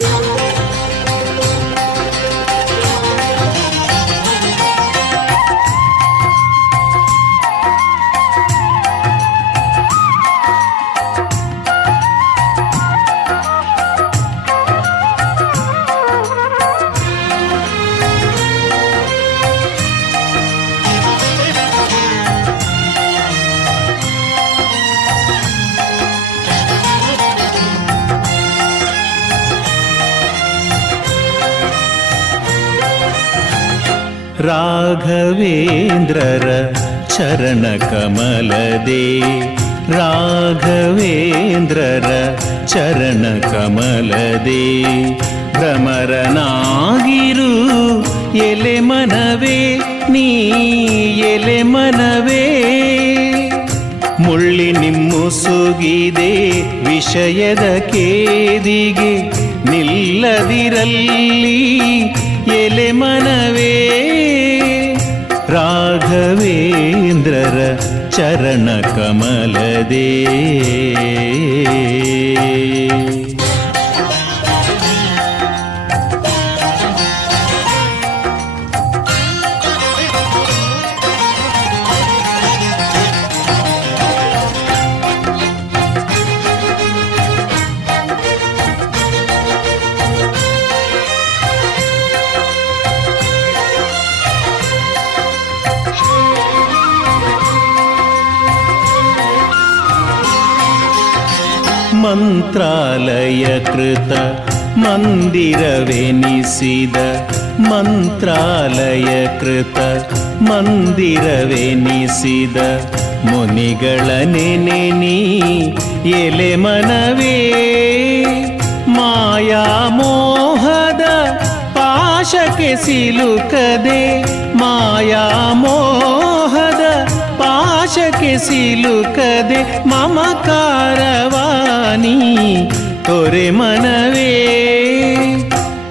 Yeah. ರಾಘವೇಂದ್ರರ ಚರಣ ಕಮಲದೆ, ರಾಘವೇಂದ್ರರ ಚರಣ ಕಮಲದೆ, ಭ್ರಮರನಾಗಿರು ಎಲೆ ಮನವೇ, ನೀ ಎಲೆ ಮನವೇ. ಮುಳ್ಳಿ ನಿಮ್ಮುಸುಗಿದೆ ವಿಷಯದ ಕೇದಿಗೆ ನಿಲ್ಲದಿರಲ್ಲಿ ಎಲೆ ಮನವೇ. ರಾಘವೇಂದ್ರರ ಚರಣ ಮಂತ್ರಾಲಯ ಕೃತ ಮಂದಿರವೆನಿಸಿದ ಮಂತ್ರಾಲಯ ಕೃತ ಮಂದಿರವೆನಿಸಿದ ಮುನಿಗಳ ನೆನೆನಿ ಎಲೆ ಮನವೇ ಮಾಯಾ ಮೋಹದ ಪಾಶಕ್ಕೆ ಸಿಲುಕದೆ ಮಾಯಾ ಮೋ ಸಿಲುಕದೆ ಮಮಕಾರವಾನಿ ತೊರೆ ಮನವೇ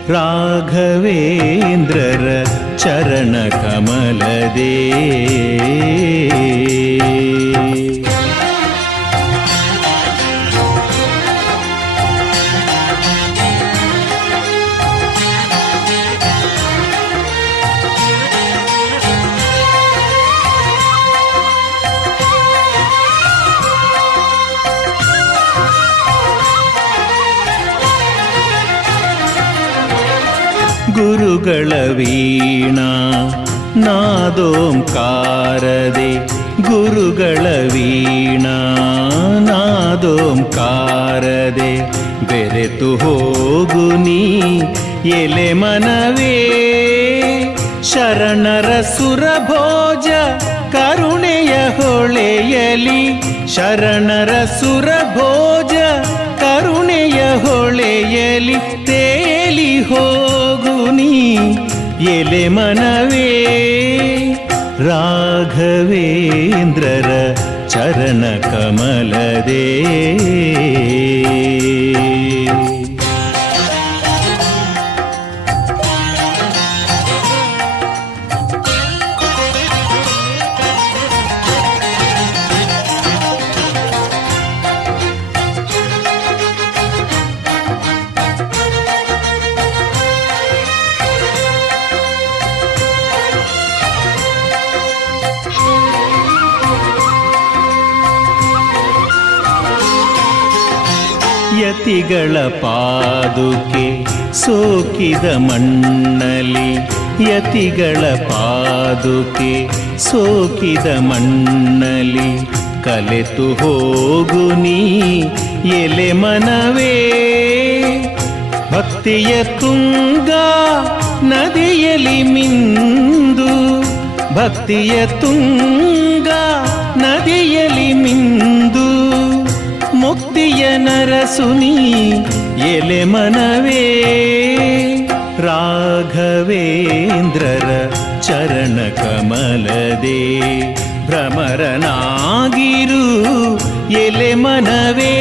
ರಾಘವೇಂದ್ರರ ಚರಣ ಕಮಲದೇ ಗುರುಗಳ ವೀಣಾ, ನಾದೋಂಕಾರದೆ ಗುರುಗಳ ವೀಣಾ, ನಾದೋಂಕಾರದೆ ಬೆರೆತು ಹೋಗು ನೀ, ಎಲೆ ಮನವೇ. ಶರಣರ ಸುರಭೋಜ ಕರುಣೆಯ ಹೊಳೆಯಲಿ, ಶರಣರ ಸುರಭೋಜ ಕರುಣೆಯ ಹೊಳೆಯಲಿ, ತೇಲಿ ಹೋಗು ನೀ ಎಲೆ ಮನವೇ ರಾಘವೇಂದ್ರರ ಚರಣ ಯತಿಗಳ ಪಾದುಕೆ ಸೋಕಿದ ಮಣ್ಣಲಿ, ಯತಿಗಳ ಪಾದುಕೆ ಸೋಕಿದ ಮಣ್ಣಲಿ, ಕಲೆತು ಹೋಗು ನೀ ಎಲೆ ಮನವೇ. ಭಕ್ತಿಯ ತುಂಗ ನದಿಯಲಿ ಮಿಂದು, ಭಕ್ತಿಯ ತುಂಗ ನದಿಯಲಿ ಮಿಂದು. ಮುಕ್ತಿಯ ನರಸುನಿ ಎಲೆ ಮನವೇ ರಾಘವೇಂದ್ರರ ಚರಣ ಕಮಲದೆ ಭ್ರಮರನಾಗಿರು ಎಲೆ ಮನವೇ